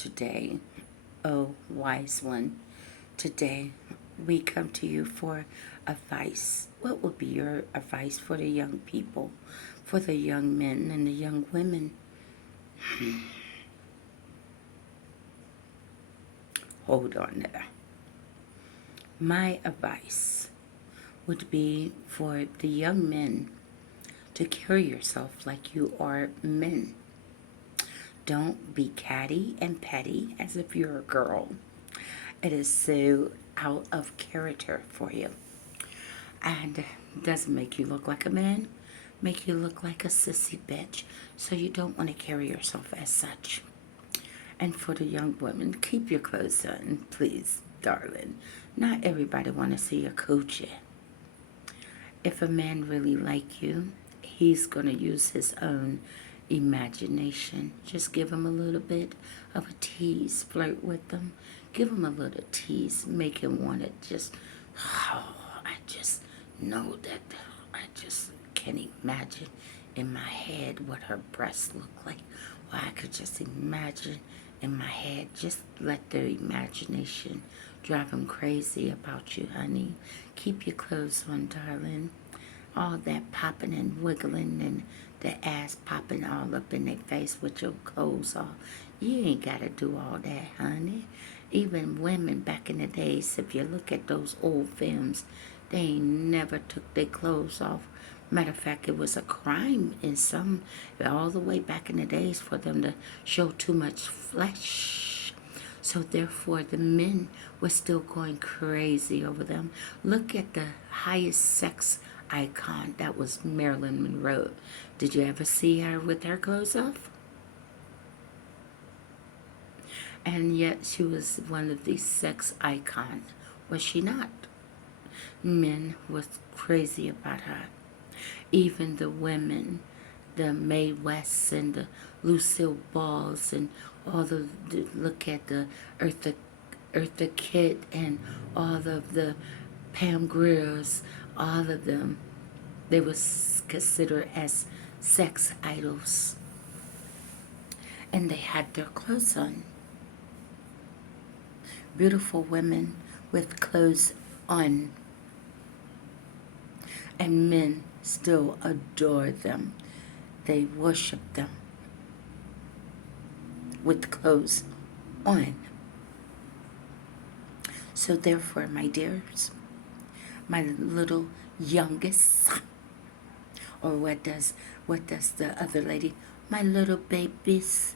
today, oh wise one. Today, we come to you for advice. What would be your advice for the young people, for the young men and the young women? Hold on there. My advice would be for the young men to carry yourself like you are men. Don't be catty and petty as if you're a girl. It is so out of character for you. And doesn't make you look like a man, make you look like a sissy bitch. So you don't want to carry yourself as such. And for the young women, keep your clothes on, please, darling. Not everybody want to see your coochie. If a man really like you, he's going to use his own imagination. Just give him a little bit of a tease. Flirt with him. Give him a little tease. Make him want to just, oh, I just know that. I just can imagine in my head what her breasts look like. Well, I could just imagine in my head. Just let the imagination drive him crazy about you, honey. Keep your clothes on, darling. All that popping and wiggling and the ass popping all up in their face with your clothes off. You ain't got to do all that, honey. Even women back in the days, if you look at those old films, they ain't never took their clothes off. Matter of fact, it was a crime in some, all the way back in the days, for them to show too much flesh. So therefore, the men were still going crazy over them. Look at the highest sex icon. That was Marilyn Monroe. Did you ever see her with her clothes off? And yet she was one of the sex icons. Was she not? Men was crazy about her. Even the women, the Mae Wests and the Lucille Balls and all look at the Eartha Kitt and all of the Pam Griers, all of them, they was considered as sex idols. And they had their clothes on. Beautiful women with clothes on. And men still adore them. They worship them with clothes on. So therefore, my dears, my little youngest, or what does the other lady, my little babies,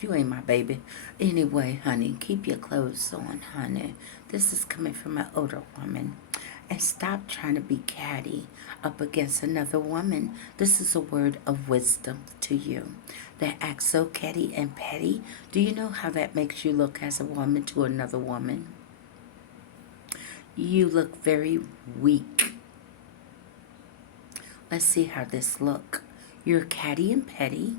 you ain't my baby. Anyway, honey, keep your clothes on, honey. This is coming from an older woman. And stop trying to be catty up against another woman. This is a word of wisdom to you. That acts so catty and petty. Do you know how that makes you look as a woman to another woman? You look very weak. Let's see how this look. You're catty and petty,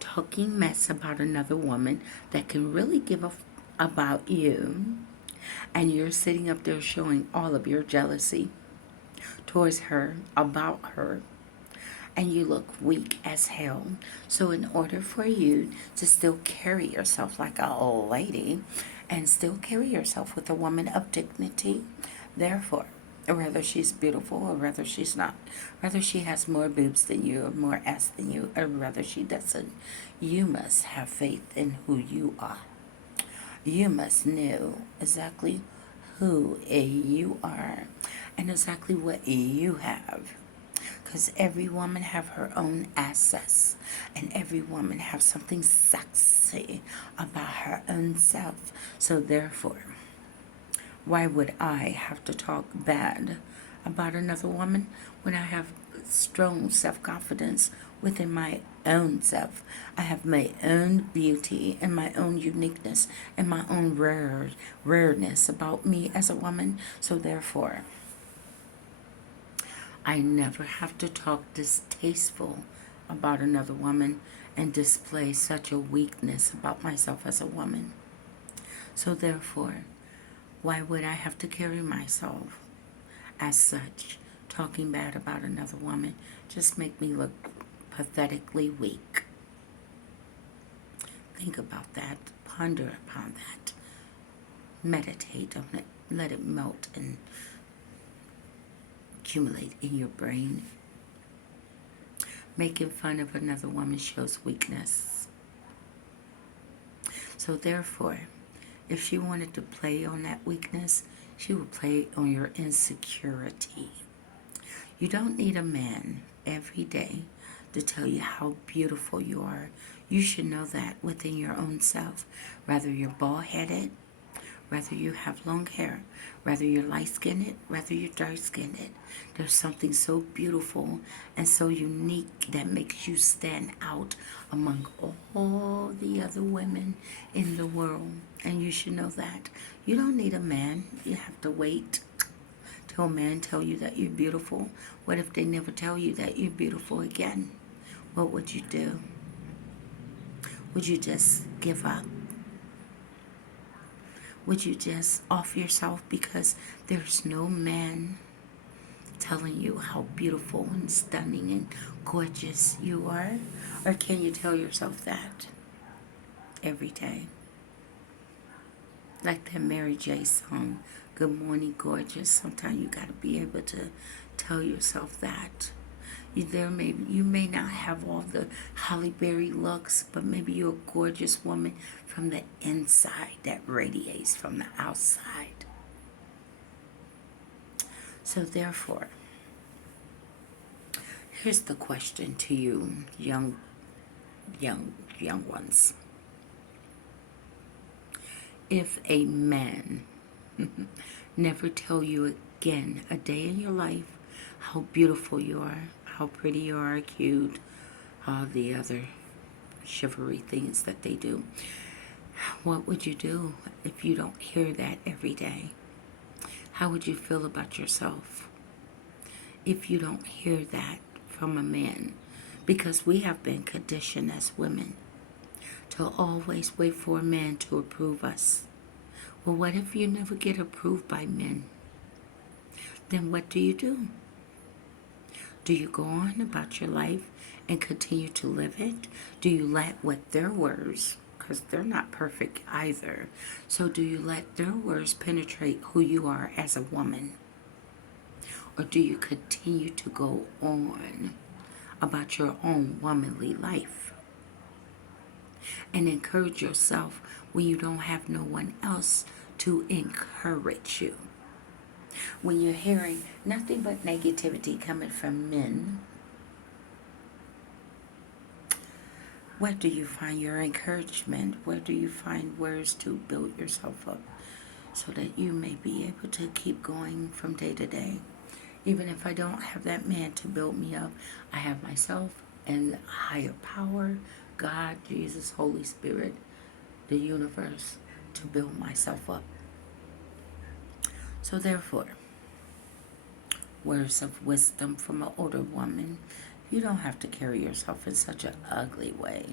talking mess about another woman that can really give a about you. And you're sitting up there showing all of your jealousy towards her, about her. And you look weak as hell. So in order for you to still carry yourself like an old lady and still carry yourself with a woman of dignity, therefore, whether she's beautiful or whether she's not, whether she has more boobs than you or more ass than you, or whether she doesn't, you must have faith in who you are. You must know exactly who you are and exactly what you have. Because every woman have her own assets, and every woman have something sexy about her own self. So therefore, why would I have to talk bad about another woman when I have strong self-confidence within my own self? I have my own beauty and my own uniqueness and my own rareness about me as a woman. So therefore, I never have to talk distasteful about another woman and display such a weakness about myself as a woman. So therefore, why would I have to carry myself as such, talking bad about another woman? Just make me look pathetically weak. Think about that. ponder upon that. Meditate on it. Let it melt and accumulate in your brain. Making fun of another woman shows weakness. So therefore, if she wanted to play on that weakness, she would play on your insecurity. You don't need a man every day to tell you how beautiful you are. You should know that within your own self. Whether you're bald-headed, whether you have long hair, whether you're light-skinned, whether you're dark-skinned, there's something so beautiful and so unique that makes you stand out among all the other women in the world. And you should know that. You don't need a man. You have to wait till a man tell you that you're beautiful. What if they never tell you that you're beautiful again? What would you do? Would you just give up? Would you just off yourself because there's no man telling you how beautiful and stunning and gorgeous you are? Or can you tell yourself that every day? Like that Mary J. song, Good Morning Gorgeous. Sometimes you got to be able to tell yourself that. You may not have all the Halle Berry looks, but maybe you're a gorgeous woman from the inside that radiates from the outside. So therefore, here's the question to you, young ones. If a man never tell you again a day in your life how beautiful you are, how pretty you are, cute, all the other chivalry things that they do, what would you do if you don't hear that every day? How would you feel about yourself if you don't hear that from a man? Because we have been conditioned as women to always wait for a man to approve us. Well, what if you never get approved by men? Then what do you do? Do you go on about your life and continue to live it? Do you let what their words, because they're not perfect either, so do you let their words penetrate who you are as a woman? Or do you continue to go on about your own womanly life and encourage yourself when you don't have no one else to encourage you? When you're hearing nothing but negativity coming from men, where do you find your encouragement? Where do you find words to build yourself up so that you may be able to keep going from day to day? Even if I don't have that man to build me up, I have myself and a higher power, God, Jesus, Holy Spirit, the universe, to build myself up. So therefore, words of wisdom from an older woman. You don't have to carry yourself in such an ugly way.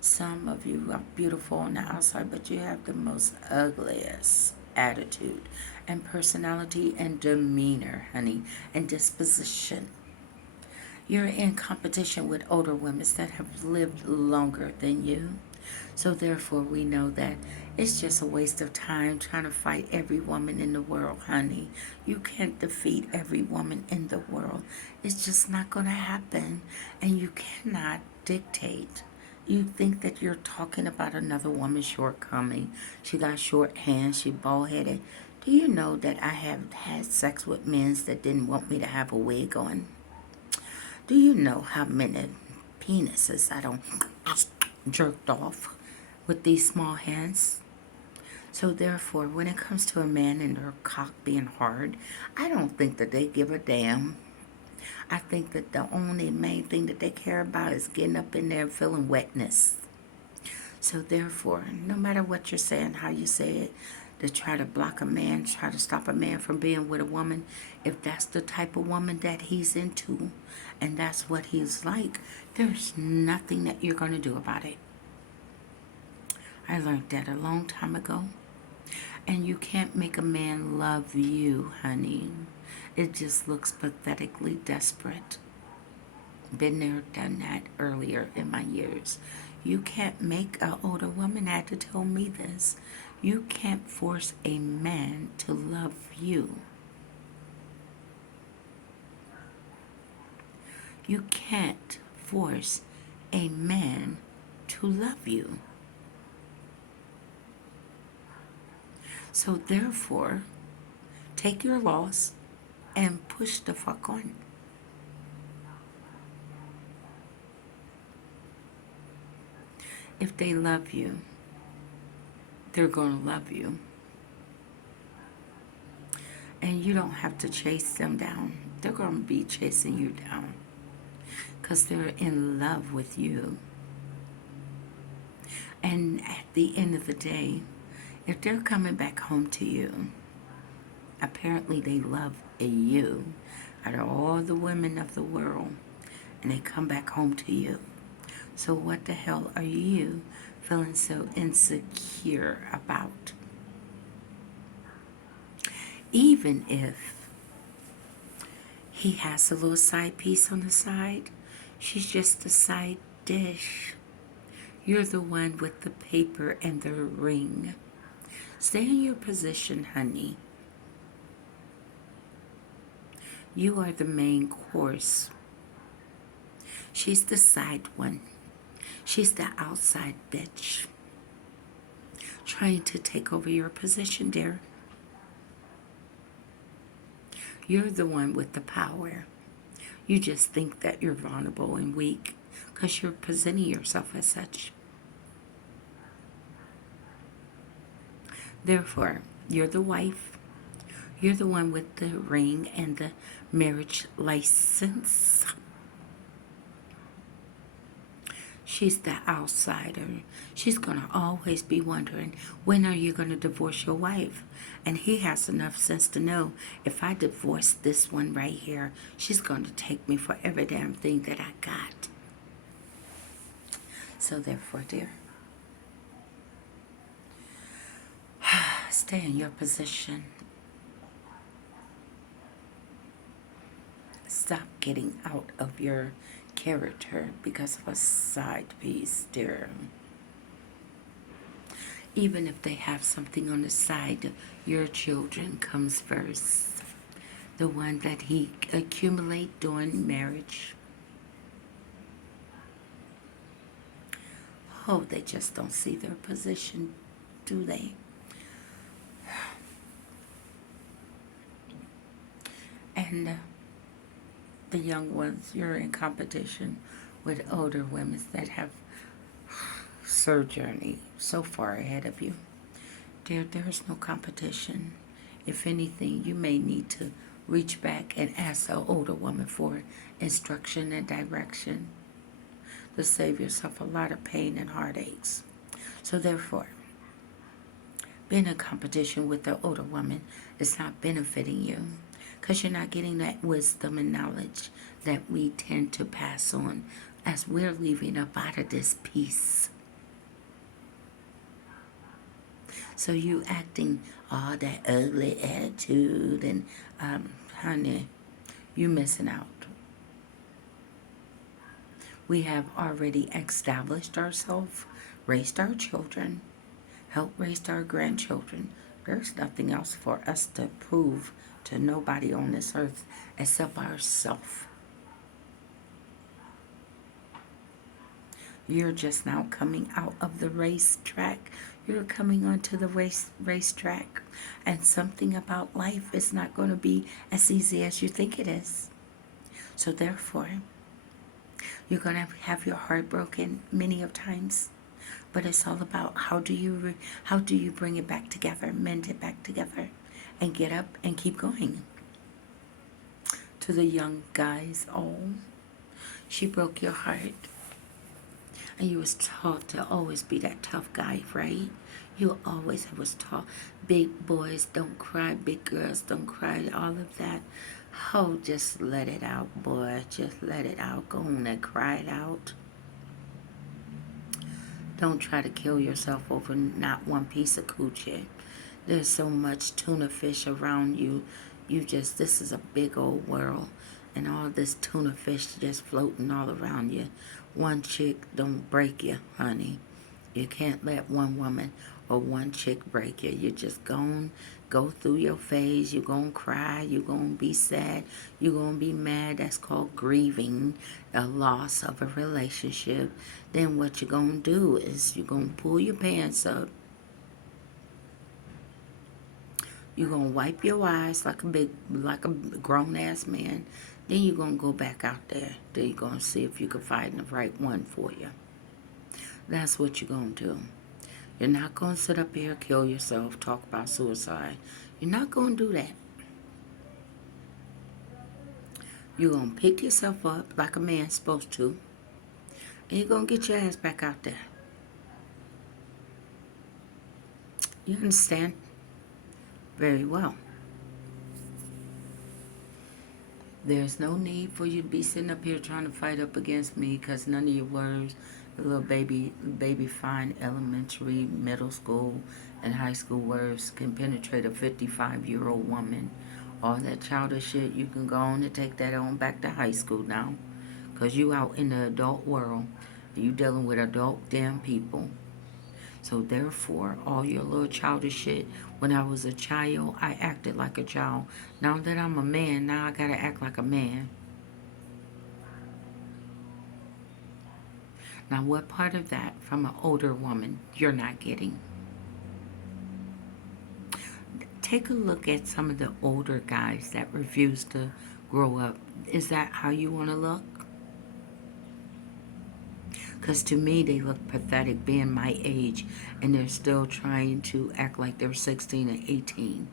Some of you are beautiful on the outside, but you have the most ugliest attitude and personality and demeanor, honey, and disposition. You're in competition with older women that have lived longer than you. So therefore, we know that it's just a waste of time trying to fight every woman in the world, honey. You can't defeat every woman in the world. It's just not going to happen. And you cannot dictate. You think that you're talking about another woman's shortcoming. She got short hands. She bald-headed. Do you know that I have had sex with men that didn't want me to have a wig on? Do you know how many penises I don't jerked off with these small hands? So therefore, when it comes to a man and their cock being hard, I don't think that they give a damn. I think that the only main thing that they care about is getting up in there and feeling wetness. So therefore, no matter what you're saying, how you say it, to try to block a man, try to stop a man from being with a woman, if that's the type of woman that he's into and that's what he's like, there's nothing that you're going to do about it. I learned that a long time ago. And you can't make a man love you, honey. It just looks pathetically desperate. Been there, done that earlier in my years. You can't make an older woman had to tell me this. You can't force a man to love you. You can't force a man to love you. So therefore, take your loss and push the fuck on. If they love you, they're going to love you. And you don't have to chase them down. They're going to be chasing you down because they're in love with you. And at the end of the day, if they're coming back home to you, apparently they love you out of all the women of the world, and they come back home to you. So what the hell are you feeling so insecure about? Even if he has a little side piece on the side, she's just a side dish. You're the one with the paper and the ring. Stay in your position, honey. You are the main course. She's the side one. She's the outside bitch. Trying to take over your position, dear. You're the one with the power. You just think that you're vulnerable and weak because you're presenting yourself as such. Therefore, you're the wife. You're the one with the ring and the marriage license. She's the outsider. She's going to always be wondering, when are you going to divorce your wife? And he has enough sense to know, if I divorce this one right here, she's going to take me for every damn thing that I got. So therefore, dear, stay in your position. Stop getting out of your character because of a side piece, dear. Even if they have something on the side, your children comes first. The one that he accumulate during marriage. Oh, they just don't see their position, do they? And the young ones, you're in competition with older women that have journey so far ahead of you. There's no competition. If anything, you may need to reach back and ask an older woman for instruction and direction to save yourself a lot of pain and heartaches. So therefore, being in competition with the older woman is not benefiting you because you're not getting that wisdom and knowledge that we tend to pass on as we're leaving up out of this piece. So you acting all that ugly attitude and, honey, you missing out. We have already established ourselves, raised our children, helped raise our grandchildren. There's nothing else for us to prove to nobody on this earth except ourselves. You're just now coming out of the racetrack. You're coming onto the racetrack. And something about life is not going to be as easy as you think it is. So therefore, you're going to have your heart broken many of times. But it's all about how do you bring it back together, mend it back together, and get up and keep going. To the young guys, oh, she broke your heart. And you was taught to always be that tough guy, right? You always was taught, big boys don't cry, big girls don't cry, all of that. Oh, just let it out, boy. Just let it out. Go on and cry it out. Don't try to kill yourself over not one piece of coochie. There's so much tuna fish around you. This is a big old world. And all this tuna fish just floating all around you. One chick don't break you, honey. You can't let one woman or one chick break you. You just gon' go through your phase. You're gonna cry. You're gonna be sad. You're gonna be mad. That's called grieving a loss of a relationship. Then what you're gonna do is you're gonna pull your pants up. You're gonna wipe your eyes like a grown ass man. Then you're gonna go back out there. Then you're gonna see if you can find the right one for you. That's what you're gonna do. You're not going to sit up here, kill yourself, talk about suicide. You're not going to do that. You're going to pick yourself up like a man's supposed to, and you're going to get your ass back out there. You understand? Very well. There's no need for you to be sitting up here trying to fight up against me because none of your words, the little baby fine elementary, middle school, and high school words can penetrate a 55-year-old woman. All that childish shit, you can go on and take that on back to high school now. Because you out in the adult world. You dealing with adult damn people. So therefore, all your little childish shit, when I was a child, I acted like a child. Now that I'm a man, now I gotta act like a man. Now what part of that from an older woman you're not getting? Take a look at some of the older guys that refuse to grow up. Is that how you want to look? Because to me, they look pathetic being my age and they're still trying to act like they're 16 and 18.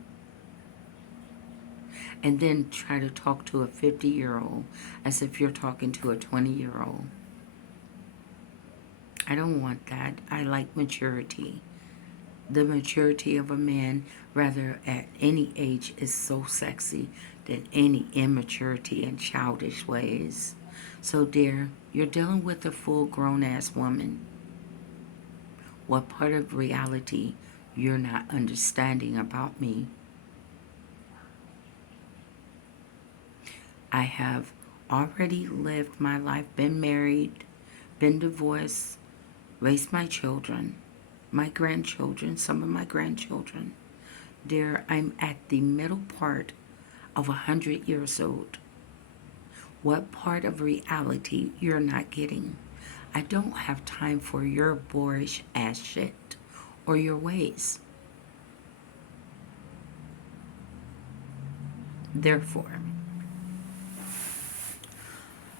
And then try to talk to a 50-year-old as if you're talking to a 20-year-old. I don't want that. I like maturity. The maturity of a man, rather at any age, is so sexy than any immaturity and childish ways. So, dear, you're dealing with a full grown ass woman. What part of reality you're not understanding about me? I have already lived my life, been married, been divorced, raised my children, my grandchildren, some of my grandchildren. Dear, I'm at the middle part of 100 years old. What part of reality you're not getting? I don't have time for your boorish ass shit or your ways. Therefore,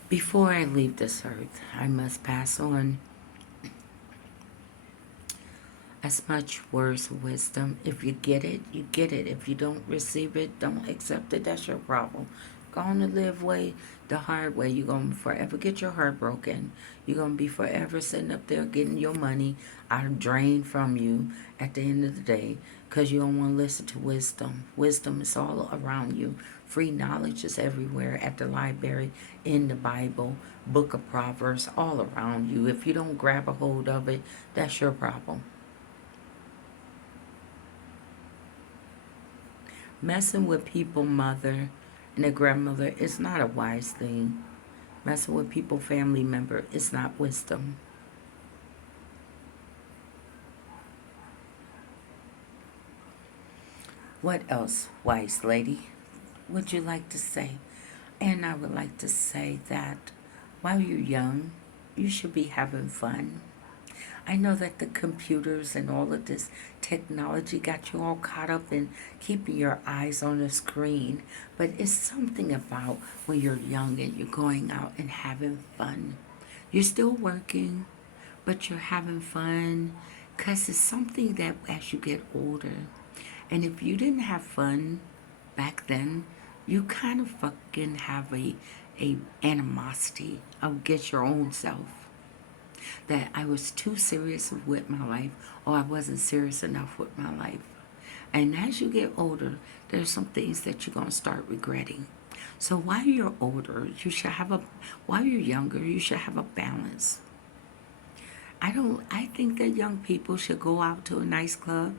before I leave this earth, I must pass on as much words of wisdom. If you get it, you get it. If you don't receive it, don't accept it. That's your problem. Go on to live the hard way. You're going to forever get your heart broken. You're going to be forever sitting up there getting your money out drained from you at the end of the day because you don't want to listen to wisdom. Wisdom is all around you. Free knowledge is everywhere at the library, in the Bible, book of Proverbs, all around you. If you don't grab a hold of it, that's your problem. Messing with people, mother and a grandmother, is not a wise thing. Messing with people, family member, is not wisdom. What else, wise lady, would you like to say? And I would like to say that while you're young, you should be having fun. I know that the computers and all of this technology got you all caught up in keeping your eyes on the screen, but it's something about when you're young and you're going out and having fun. You're still working, but you're having fun because it's something that as you get older, and if you didn't have fun back then, you kind of fucking have a animosity against your own self. That I was too serious with my life, or I wasn't serious enough with my life. And as you get older, there's some things that you're going to start regretting. So while you're older, while you're younger, you should have a balance. I think that young people should go out to a nice club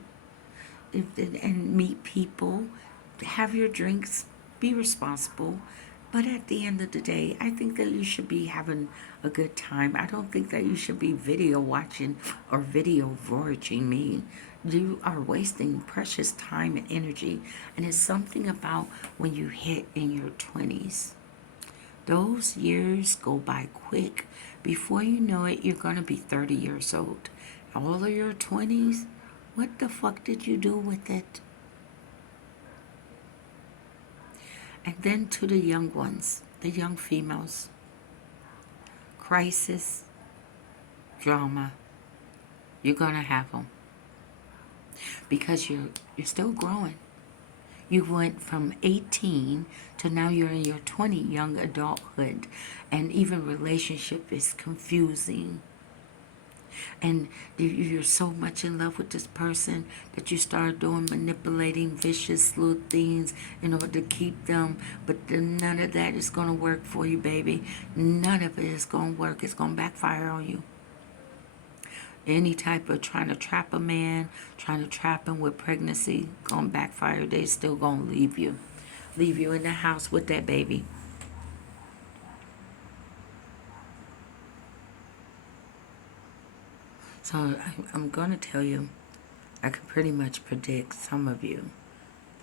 and meet people, have your drinks, be responsible, But at the end of the day, I think that you should be having a good time. I don't think that you should be video watching or video voraging me. You are wasting precious time and energy. And it's something about when you hit in your 20s. Those years go by quick. Before you know it, you're going to be 30 years old. All of your 20s, what the fuck did you do with it? And then to the young ones, the young females, crisis, drama, you're going to have them because you're still growing. You went from 18 to now you're in your 20 young adulthood, and even relationship is confusing. And you're so much in love with this person that you start doing manipulating vicious little things in order to keep them, but then none of that is going to work for you, baby. None of it is going to work. It's going to backfire on you. Any type of trying to trap a man, trying to trap him with pregnancy, going to backfire. They still going to leave you in the house with that baby. So I'm going to tell you, I can pretty much predict some of you.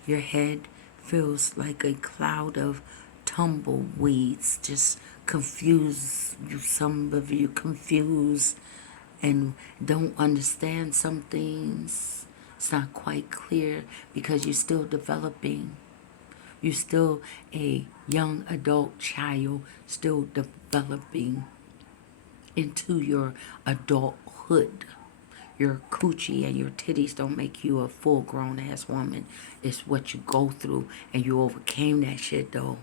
Your head feels like a cloud of tumbleweeds, just confuse you. Some of you confused and don't understand some things. It's not quite clear because you're still developing. You're still a young adult child, still developing into your adulthood. Your coochie and your titties don't make you a full-grown ass woman. It's what you go through, and you overcame that shit, though.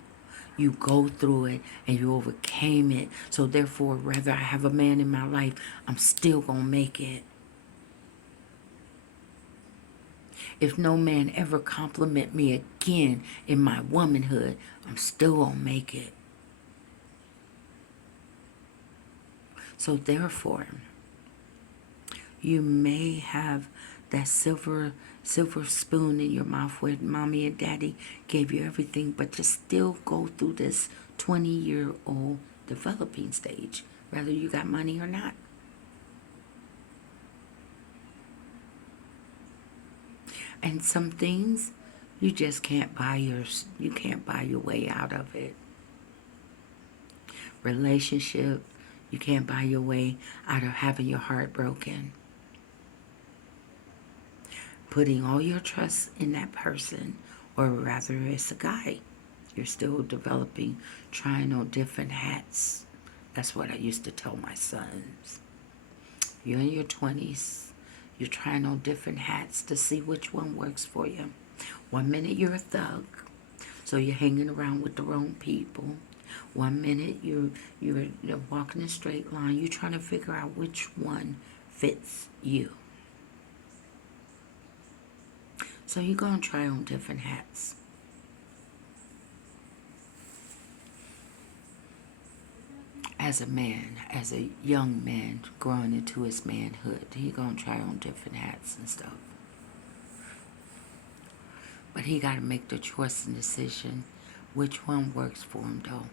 You go through it, and you overcame it. So therefore, whether I have a man in my life, I'm still gonna make it. If no man ever compliment me again in my womanhood, I'm still gonna make it. So therefore, you may have that silver spoon in your mouth where mommy and daddy gave you everything, but you still go through this 20-year-old developing stage, whether you got money or not. And some things you just can't buy your way out of it. Relationship, you can't buy your way out of having your heart broken. Putting all your trust in that person, or rather it's a guy. You're still developing, trying on different hats. That's what I used to tell my sons. You're in your 20s. You're trying on different hats to see which one works for you. 1 minute you're a thug, so you're hanging around with the wrong people. 1 minute you're walking a straight line. You're trying to figure out which one fits you. So you're going to try on different hats. As a man, as a young man growing into his manhood, he's going to try on different hats and stuff. But he got to make the choice and decision which one works for him, though.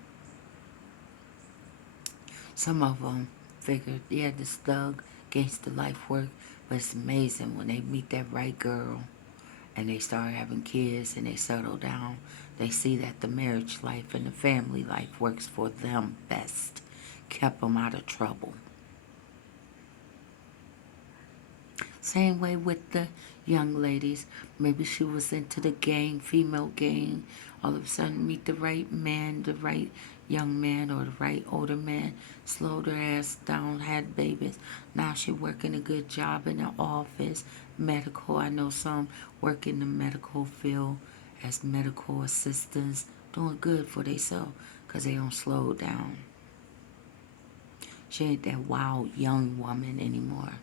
Some of them figured, yeah, this thug gangster life work, but it's amazing when they meet that right girl and they start having kids and they settle down, they see that the marriage life and the family life works for them best. Kept them out of trouble. Same way with the young ladies. Maybe she was into the gang, female gang. All of a sudden meet the right man, the right young man or the right older man. Slowed her ass down, had babies. Now she working a good job in the office. Medical, I know some work in the medical field as medical assistants. Doing good for themselves because they don't slow down. She ain't that wild young woman anymore.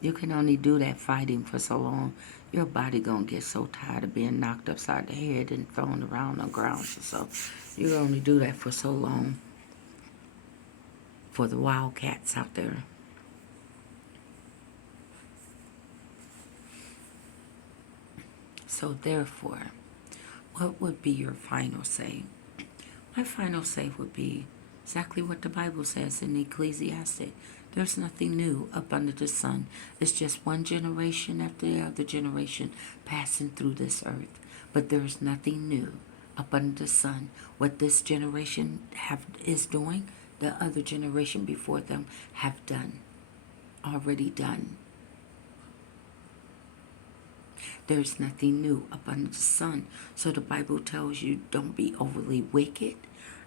You can only do that fighting for so long. Your body gonna get so tired of being knocked upside the head and thrown around on the ground. So you can only do that for so long. For the wildcats out there. So therefore, what would be your final say? My final say would be exactly what the Bible says in Ecclesiastes. There's nothing new up under the sun. It's just one generation after the other generation passing through this earth. But there's nothing new up under the sun. What this generation is doing, the other generation before them have done, already done. There's nothing new up under the sun. So the Bible tells you don't be overly wicked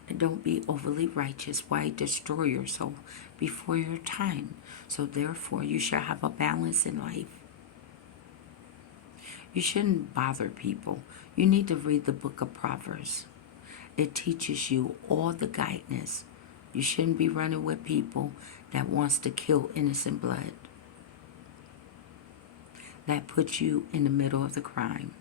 and don't be overly righteous. Why destroy yourself before your time? So therefore you shall have a balance in life. You shouldn't bother people. You need to read the book of Proverbs. It teaches you all the guidance. You shouldn't be running with people that wants to kill innocent blood. That puts you in the middle of the crime.